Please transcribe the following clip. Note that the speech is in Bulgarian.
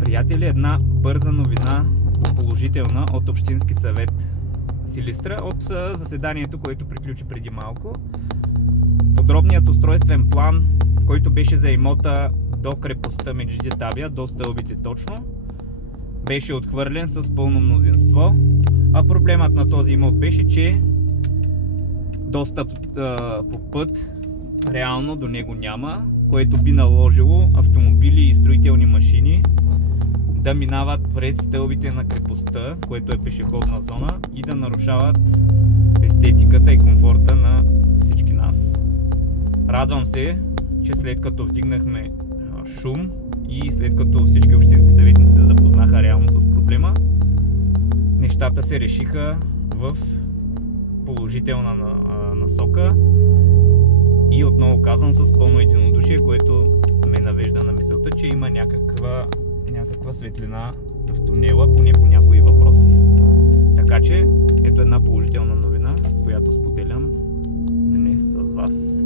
Приятели, една бърза новина, положителна от Общински съвет Силистра от заседанието, което приключи преди малко. Подробният устройствен план, който беше за имота до крепостта Меджиди Табия, до стълбите точно, беше отхвърлен с пълно мнозинство. А проблемът на този имот беше, че достъп по път реално до него няма, което би наложило автомобили и строителни машини да минават през стълбите на крепостта, което е пешеходна зона, и да нарушават естетиката и комфорта на всички нас. Радвам се, че след като вдигнахме шум и след като всички общински съветници се запознаха реално с проблема, нещата се решиха в положителна насока и отново казвам с пълно единодушие, което ме навежда на мисълта, че има някаква светлина в тунела, поне по някои въпроси. Така че ето една положителна новина, която споделям днес с вас.